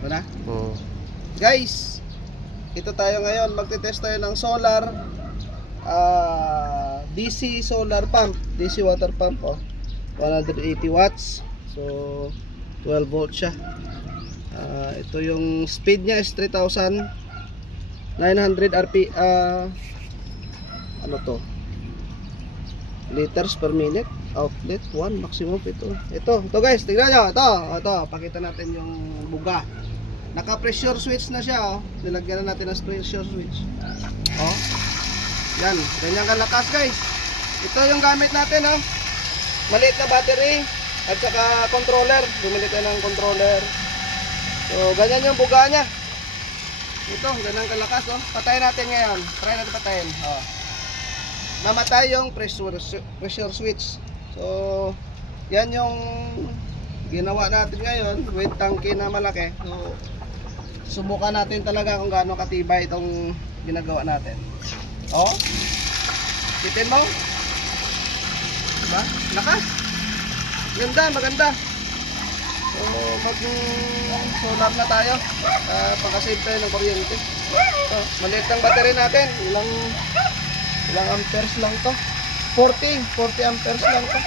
Wala? Oo. Guys, ito tayo ngayon, magte-test tayo ng solar DC solar pump, DC water pump, 180 watts. So 12 volts siya. Ito yung speed niya is 3,900 RP, ano to, liters per minute. Outlet 1, maximum ito guys, tignan nyo, ito, pakita natin yung buga. Naka pressure switch na siya, nilagyan na natin ng pressure switch. Yan, ganyan kalakas guys. Ito yung gamit natin, maliit na battery at saka controller. Bumili tayo ng controller. So ganyan yung buga niya. Ito, ganyan kalakas, patayin natin ngayon. Try natin patayin. Namatay yung pressure switch. So yan yung ginawa natin ngayon with tangke na malaki. So subukan natin talaga kung gaano katibay itong ginagawa natin. Kitin mo? Diba? Lakas. Ganda, maganda. So mag solar na tayo. Pagka-save tayo ng kuryente. So maliit ang battery natin. Ilang amperes lang to? 40 amperes lang to.